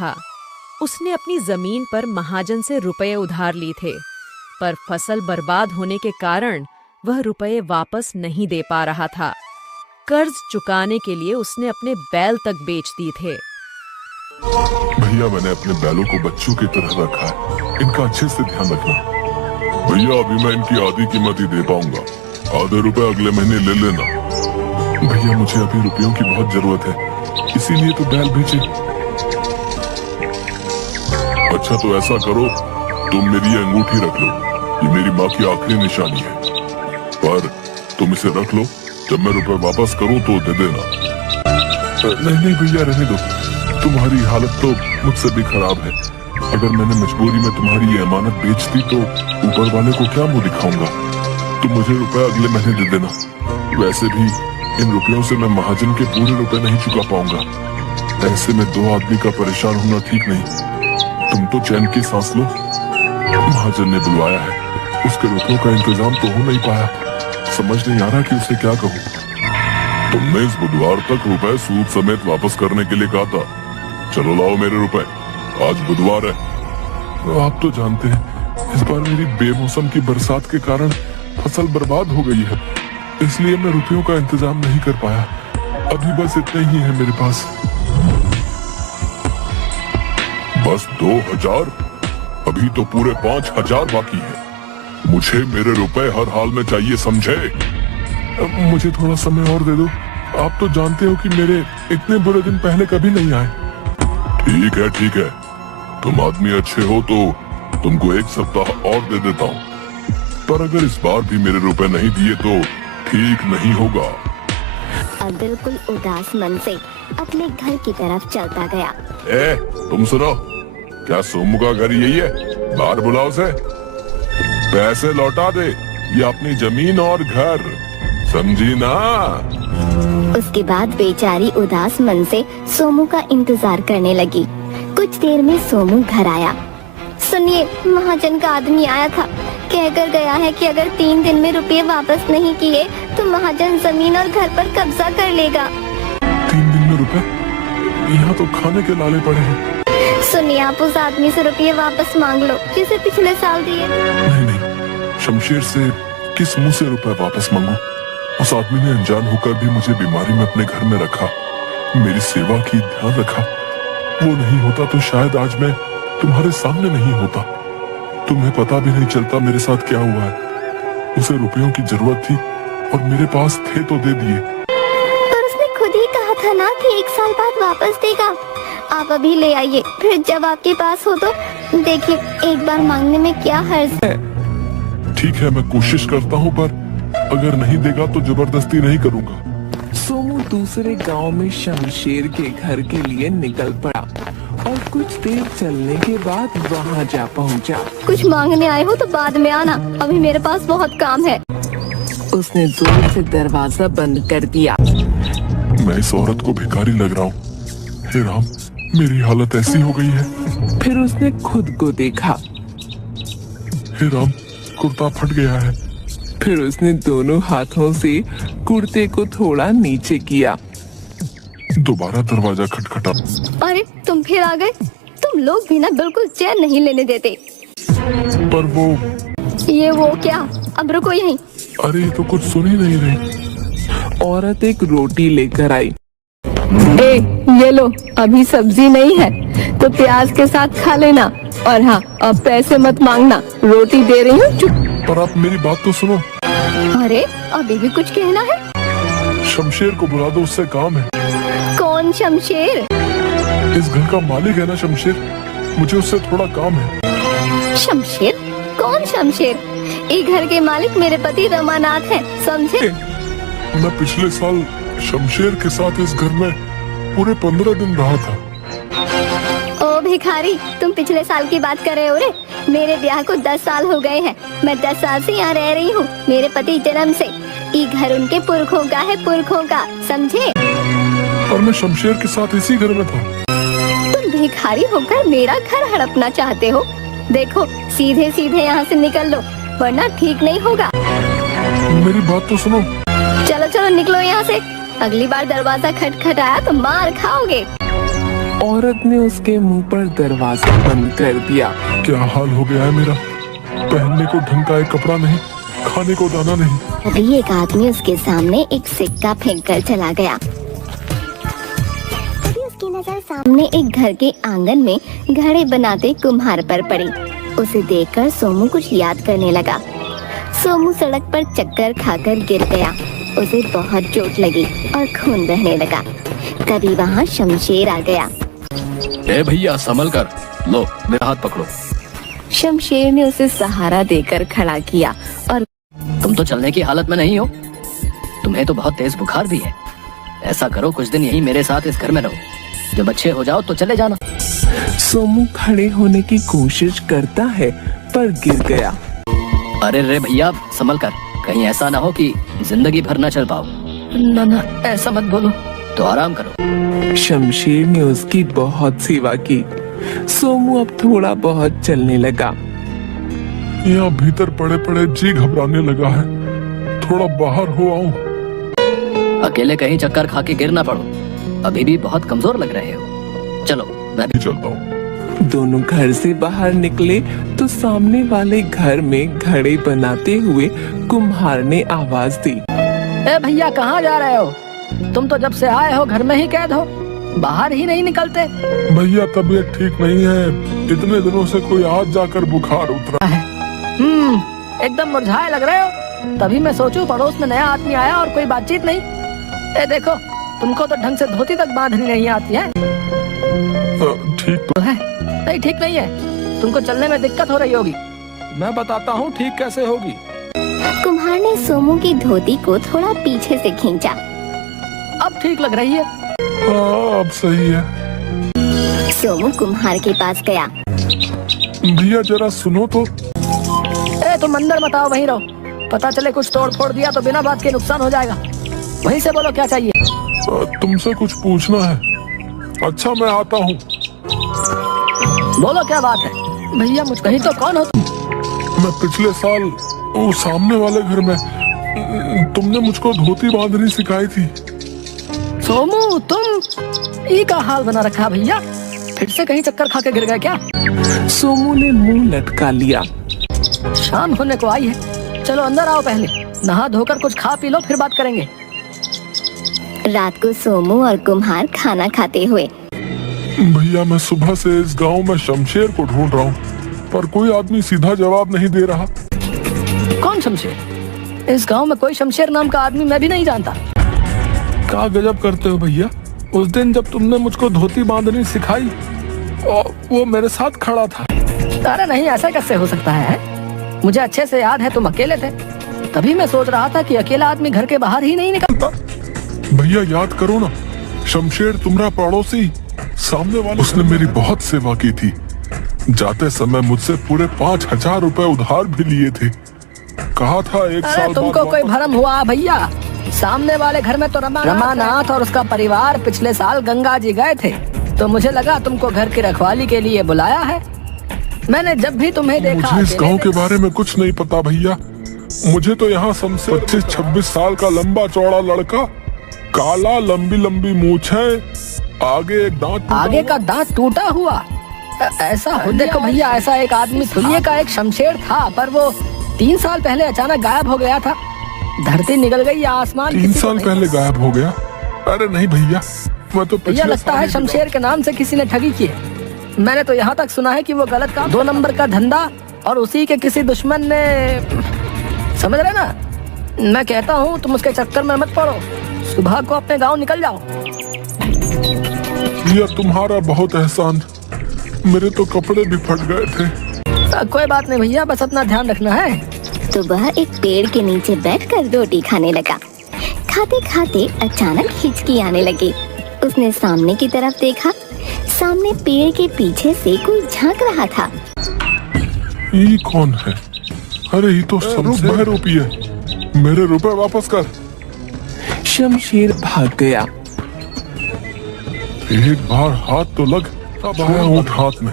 था। उसने अपनी जमीन पर महाजन से रुपए उधार लिए थे, पर फसल बर्बाद होने के कारण वह रुपए वापस नहीं दे पा रहा था। कर्ज चुकाने के लिए उसने अपने बैल तक बेच दिए थे। भैया, मैंने अपने बैलों को बच्चों की तरह रखा है, इनका अच्छे से ध्यान रखना। भैया, अभी मैं इनकी आधी कीमत ही दे पाऊंगा, आधे रुपए अगले महीने ले लेना। भैया, मुझे अभी रुपयों की बहुत जरूरत है, इसीलिए तो बैल बेचे। अच्छा, तो ऐसा करो, तुम मेरी ये अंगूठी रख लो, ये मेरी माँ की आखिरी निशानी है, पर तुम इसे रख लो, जब मैं रुपए वापस करूं तो दे देना। नहीं भैया, रहने दो, तुम्हारी हालत तो मुझसे भी खराब है। अगर मैंने मजबूरी में तुम्हारी ये अमानत बेच दी तो ऊपर वाले को क्या मुंह दिखाऊंगा। तुम मुझे रुपए अगले महीने दे देना। वैसे भी इन रुपयों से मैं महाजन के पूरे रुपए नहीं चुका पाऊंगा। ऐसे में दो आदमी का परेशान होना ठीक नहीं। तुम तो चैन की सांस लो। महाजन ने बुलवाया है, उसके रुपयों का इंतजाम तो हो नहीं पाया। समझ नहीं आ रहा कि उसे क्या कहूँ। तुमने इस बुधवार तक रुपए सूद समेत वापस करने के लिए कहा था। चलो लाओ मेरे रुपए, आज बुधवार है। आप तो जानते हैं, इस बार मेरी बेमौसम की बरसात के कारण फसल बर्बाद हो गई है, इसलिए मैं रुपयों का इंतजाम नहीं कर पाया। अभी बस इतने ही है मेरे पास। बस 2000? अभी तो पूरे 5000 बाकी है। मुझे मेरे रुपए हर हाल में चाहिए, समझे? मुझे थोड़ा समय और दे दो। आप तो जानते हो कि मेरे इतने बुरे दिन पहले कभी नहीं आए। ठीक है, तुम आदमी अच्छे हो तो तुमको 1 सप्ताह और दे देता हूँ, पर अगर इस बार भी मेरे रुपए नहीं दिए तो ठीक नहीं होगा। और बिल्कुल उदास मन से अपने घर की तरफ चलता गया। तुम सुनो, क्या सोमू का घर यही है? बाहर बुलाओ उसे, पैसे लौटा दे, ये अपनी जमीन और घर, समझी ना? उसके बाद बेचारी उदास मन से सोमू का इंतजार करने लगी। कुछ देर में सोमू घर आया। सुनिए, महाजन का आदमी आया था, कहकर गया है कि अगर 3 दिन में रुपये वापस नहीं किए तो महाजन जमीन और घर पर कब्जा कर लेगा। 3 दिन में रुपए? यहाँ तो खाने के लाले पड़े हैं। सुनिए, आप उस आदमी से रुपये वापस मांग लो जिसे पिछले साल दिए। नहीं, शमशेर से किस मुंह से रुपए वापस मांगू? उस आदमी ने अनजान होकर भी मुझे बीमारी में अपने घर में रखा, मेरी सेवा की, ध्यान रखा। वो नहीं होता तो शायद आज मैं तुम्हारे सामने नहीं होता। तुम्हें पता भी नहीं चलता मेरे साथ क्या हुआ है। उसे रुपयों की जरूरत थी और मेरे पास थे तो दे दिए। पर उसने खुद ही कहा था ना कि 1 साल बाद वापस देगा। आप अभी ले आइए, फिर जब आपके पास हो तो देखिए, एक बार मांगने में क्या हर्ज है। ठीक है, मैं कोशिश करता हूँ, पर अगर नहीं देगा तो जबरदस्ती नहीं करूँगा। सोमू दूसरे गांव में शमशेर के घर के लिए निकल पड़ा और कुछ देर चलने के बाद वहां जा पहुंचा। कुछ मांगने आए हो तो बाद में आना, अभी मेरे पास बहुत काम है। उसने जोर से दरवाजा बंद कर दिया। मैं इस औरत को भिखारी लग रहा हूँ। हे राम, मेरी हालत ऐसी हो गई है। फिर उसने खुद को देखा। हे राम, कुर्ता फट गया है। फिर उसने दोनों हाथों से कुर्ते को थोड़ा नीचे किया। दोबारा दरवाजा खटखटा। अरे, तुम फिर आ गए। तुम लोग भी ना बिल्कुल चैन नहीं लेने देते। पर वो क्या? अब रुको यहीं। अरे, ये तो कुछ सुन ही नहीं रही। औरत एक रोटी लेकर आई। ये लो, अभी सब्जी नहीं है तो प्याज के साथ खा लेना, और हाँ, अब पैसे मत मांगना, रोटी दे रही हूँ, चुप। पर आप मेरी बात तो सुनो। अरे, अभी भी कुछ कहना है? शमशेर को बुला दो, उससे काम है। कौन शमशेर? इस घर का मालिक है ना शमशेर, मुझे उससे थोड़ा काम है। शमशेर? कौन शमशेर? ये घर के मालिक मेरे पति रमानाथ हैं, समझे? मैं पिछले साल शमशेर के साथ इस घर में पूरे 15 दिन रहा था। ओ भिखारी, तुम पिछले साल की बात कर रहे हो रे? मेरे ब्याह को 10 साल हो गए हैं। मैं 10 साल से यहाँ रह रही हूँ। मेरे पति जन्म से। ये घर उनके पुरखों का है, पुरखों का, समझे? और मैं शमशेर के साथ इसी घर में था। तुम भिखारी होकर मेरा घर हड़पना चाहते हो? देखो, सीधे सीधे यहाँ से निकल लो, वरना ठीक नहीं होगा। मेरी बात तो सुनो। चलो चलो, निकलो यहाँ से। अगली बार दरवाजा खटखटाया तो मार खाओगे। औरत ने उसके मुंह पर दरवाजा बंद कर दिया। क्या हाल हो गया है मेरा। पहनने को ढंग का एक कपड़ा नहीं, खाने को दाना नहीं। अभी एक आदमी उसके सामने एक सिक्का फेंक कर चला गया। तभी उसकी नजर सामने एक घर के आंगन में घड़े बनाते कुम्हार पर पड़ी। उसे देखकर सोमू कुछ याद करने लगा। सोमू सड़क पर चक्कर खाकर गिर गया। उसे बहुत चोट लगी और खून बहने लगा। तभी वहाँ शमशेर आ गया। ए भैया संभल कर, लो मेरा हाथ पकड़ो। शमशेर ने उसे सहारा देकर खड़ा किया और तुम तो चलने की हालत में नहीं हो, तुम्हें तो बहुत तेज बुखार भी है। ऐसा करो कुछ दिन यहीं मेरे साथ इस घर में रहो, जब अच्छे हो जाओ तो चले जाना। सोमू खड़े होने की कोशिश करता है पर गिर गया। अरे रे भैया संभल कर, कहीं ऐसा ना हो कि जिंदगी भर न चल पाओ। ना ना ऐसा मत बोलो, तो आराम करो। शमशेर ने उसकी बहुत सेवा की। सोमू अब थोड़ा बहुत चलने लगा। यहाँ भीतर पड़े पड़े जी घबराने लगा है। थोड़ा बाहर हो आऊं। अकेले कहीं चक्कर खा के गिर ना पड़ो, अभी भी बहुत कमजोर लग रहे हो। चलो मैं भी चलता हूँ। दोनों घर से बाहर निकले तो सामने वाले घर में घड़े बनाते हुए कुम्हार ने आवाज दी। ए भैया कहाँ जा रहे हो? तुम तो जब से आए हो घर में ही कैद हो, बाहर ही नहीं निकलते। भैया तबीयत ठीक नहीं है, इतने दिनों से कोई आज जाकर बुखार उतरा है। एकदम मुरझाए लग रहे हो। तभी मैं सोचूं पड़ोस में नया आदमी आया और कोई बातचीत नहीं। ए देखो, तुमको तो ढंग से धोती तक बांधनी नहीं आती है। ठीक तो है नहीं, ठीक नहीं है। तुमको चलने में दिक्कत हो रही होगी। मैं बताता हूँ ठीक कैसे होगी। कुम्हार ने सोमू की धोती को थोड़ा पीछे से खींचा। अब ठीक लग रही है। हाँ अब सही है। सोमू कुम्हार के पास गया। भैया जरा सुनो तो। ए तुम अंदर मत आओ, वहीं रहो। पता चले कुछ तोड़ फोड़ दिया तो बिना बात के नुकसान हो जाएगा। वहीं से बोलो क्या चाहिए। तुमसे कुछ पूछना है। अच्छा मैं आता हूँ। बोलो क्या बात है। भैया मुझ कहीं तो कौन हो तुम? मैं पिछले साल वो सामने वाले घर में तुमने मुझको धोती बांधनी सिखाई थी। सोमू तुम ये का हाल बना रखा भैया, फिर से कहीं चक्कर खा के गिर गए क्या? सोमू ने मुंह लटका लिया। शाम होने को आई है, चलो अंदर आओ, पहले नहा धोकर कुछ खा पी लो फिर बात करेंगे। रात को सोमू और कुम्हार खाना खाते हुए। भैया मैं सुबह से इस गांव में शमशेर को ढूंढ रहा हूँ, पर कोई आदमी सीधा जवाब नहीं दे रहा। कौन शमशेर? इस गांव में कोई शमशेर नाम का आदमी मैं भी नहीं जानता। क्या गजब करते हो भैया। उस दिन जब तुमने मुझको धोती बांधनी सिखाई और वो मेरे साथ खड़ा था। अरे नहीं, ऐसा कैसे हो सकता है? मुझे अच्छे से याद है तुम अकेले थे, तभी मैं सोच रहा था कि अकेला आदमी घर के बाहर ही नहीं निकलता। भैया याद करो ना, शमशेर तुम्हारा पड़ोसी सामने वाला, उसने मेरी बहुत सेवा की थी। जाते समय मुझसे पूरे 5,000 रुपए उधार भी लिए थे। कहा था एक अरे साल तुमको बाद कोई भ्रम हुआ भैया। सामने वाले घर में तो रमानाथ और उसका परिवार पिछले साल गंगा जी गए थे, तो मुझे लगा तुमको घर की रखवाली के लिए बुलाया है। मैंने जब भी तुम्हें देखा। मुझे इस गांव के बारे में कुछ नहीं पता भैया। मुझे तो यहाँ सबसे 25-26 साल का लंबा चौड़ा लड़का, काला, लंबी लंबी मूछें, आगे एक दांत, आगे का दांत टूटा हुआ। ऐसा हो, देखो भैया, ऐसा एक आदमी सुनिए का एक शमशेर था, पर वो 3 साल पहले अचानक गायब हो गया था। धरती निकल गई, आसमान 3 साल पहले गायब हो गया। अरे नहीं भैया, मैं तो भैया लगता है शमशेर के नाम से किसी ने ठगी की है। मैंने तो यहाँ तक सुना है कि वो गलत काम, 2 नंबर का धंधा, और उसी के किसी दुश्मन ने, समझ रहे ना। मैं कहता हूँ तुम उसके चक्कर में मत पड़ो, सुबह को अपने गांव निकल जाओ। भैया तुम्हारा बहुत एहसान, मेरे तो कपड़े भी फट गए थे। कोई बात नहीं भैया, बस अपना ध्यान रखना है। तो वह एक पेड़ के नीचे बैठकर रोटी खाने लगा। खाते खाते अचानक हिचकी आने लगी। उसने सामने की तरफ देखा। सामने पेड़ के पीछे से कोई झांक रहा था। ये कौन है? अरे ये तो शमशेर रुपी है। मेरे रुपए वापस कर। शमशेर भाग गया। एक बार हाथ तो लग, अब आया ऊँट हाथ में।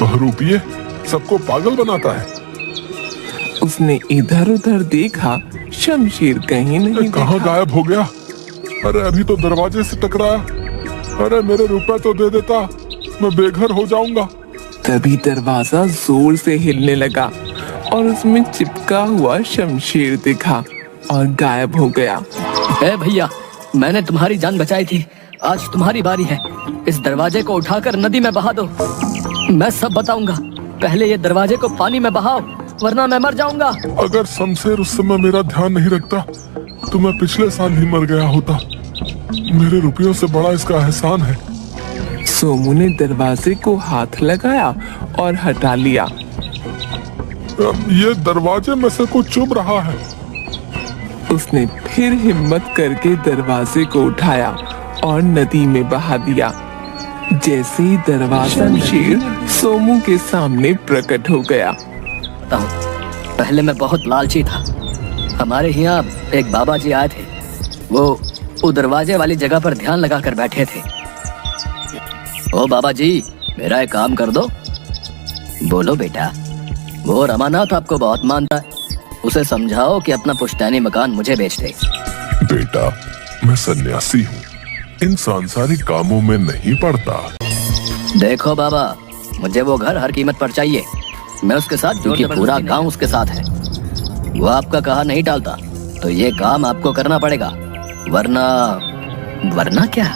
बहरूपिये सबको पागल बनाता है। उसने इधर उधर देखा, शमशेर कहीं नहीं कहाँ दिखा। गायब हो गया? अरे अभी तो दरवाजे से टकराया। अरे मेरे रुपए तो दे देता, मैं बेघर हो जाऊंगा। तभी दरवाजा जोर से हिलने लगा और उसमें चिपका हुआ शमशीर दिखा और गायब हो गया। ए भैया, मैंने तुम्हारी जान बचाई थी, आज तुम्हारी बारी है। इस दरवाजे को उठाकर नदी में बहा दो। मैं सब बताऊंगा, पहले ये दरवाजे को पानी में बहाओ, वरना मैं मर जाऊंगा। अगर शमशेर उस समय मेरा ध्यान नहीं रखता तो मैं पिछले साल ही मर गया होता। मेरे रुपयों से बड़ा इसका एहसान है। सोमू ने दरवाजे को हाथ लगाया और हटा लिया। ये दरवाजे में से कुछ चुभ रहा है। उसने फिर हिम्मत करके दरवाजे को उठाया और नदी में बहा दिया। जैसे ही दरवाजा शमशीर सोमू के सामने प्रकट हो गया। पहले मैं बहुत लालची था। हमारे यहाँ एक बाबा जी आए थे, वो दरवाजे वाली जगह पर ध्यान लगा कर बैठे थे। ओ बाबा जी, मेरा एक काम कर दो। बोलो बेटा। वो रमानाथ आपको बहुत मानता है, उसे समझाओ कि अपना पुश्तैनी मकान मुझे बेच दे। बेटा, मैं सन्यासी हूँ, इन सांसारिक कामों में नहीं पड़ता। देखो बाबा, मुझे वो घर हर कीमत पर चाहिए। मैं उसके साथ, क्योंकि पूरा गांव उसके साथ है। वो आपका कहा नहीं टालता, तो ये काम आपको करना पड़ेगा, वरना क्या?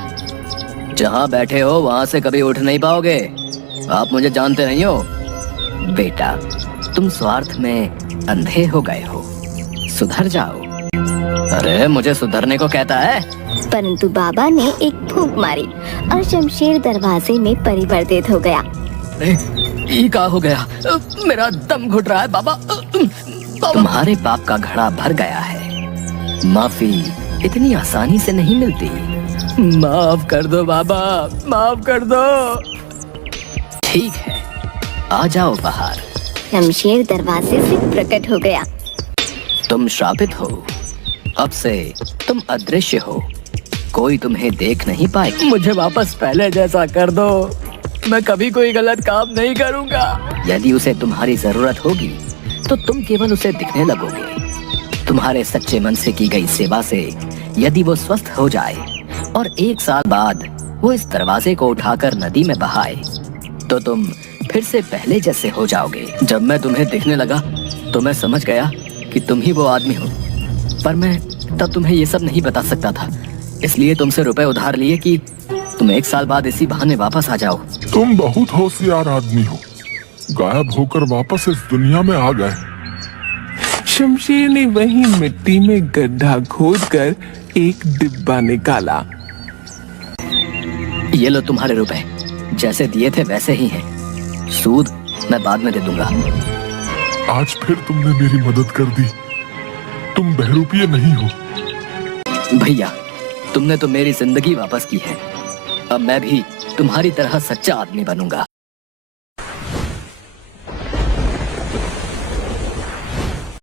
जहाँ बैठे हो वहाँ से कभी उठ नहीं पाओगे। आप मुझे जानते नहीं हो। बेटा, तुम स्वार्थ में अंधे हो गए हो, सुधर जाओ। अरे मुझे सुधरने को कहता है? परंतु बाबा ने एक फूंक मारी और शमशीर दरवाजे में परिवर्तित हो गया। ये क्या हो गया? मेरा दम घुट रहा है बाबा। तुम्हारे पाप का घड़ा भर गया है। माफी इतनी आसानी से नहीं मिलती। माफ कर दो बाबा, माफ कर दो। ठीक है, आ जाओ बाहर। शमशीर दरवाजे से प्रकट हो गया। तुम श्रापित हो, अब से तुम अदृश्य हो, कोई तुम्हें देख नहीं पाए। मुझे वापस पहले जैसा कर दो, मैं कभी कोई गलत काम नहीं करूंगा। यदि उसे तुम्हारी जरूरत होगी तो तुम केवल उसे दिखने लगोगे। तुम्हारे सच्चे मन से की गई सेवा से यदि वो स्वस्थ हो जाए और 1 साल बाद वो इस दरवाजे को उठाकर नदी में बहाए, तो तुम फिर से पहले जैसे हो जाओगे। जब मैं तुम्हें दिखने लगा तो मैं समझ गया कि तुम ही वो आदमी हो, पर मैं तब तुम्हें ये सब नहीं बता सकता था। इसलिए तुमसे रुपए उधार लिए कि तुम 1 साल बाद इसी बहाने वापस आ जाओ। तुम बहुत होशियार आदमी हो, गायब होकर वापस इस दुनिया में आ गए। शमशीर ने वही मिट्टी में गड्ढा खोदकर एक डिब्बा निकाला। ये लो तुम्हारे रुपए, जैसे दिए थे वैसे ही हैं। सूद मैं बाद में दे दूंगा। आज फिर तुमने मेरी मदद कर दी। तुम बहरूपिये नहीं हो। भैया, तुमने तो मेरी जिंदगी वापस की है। अब मैं भी तुम्हारी तरह सच्चा आदमी बनूंगा।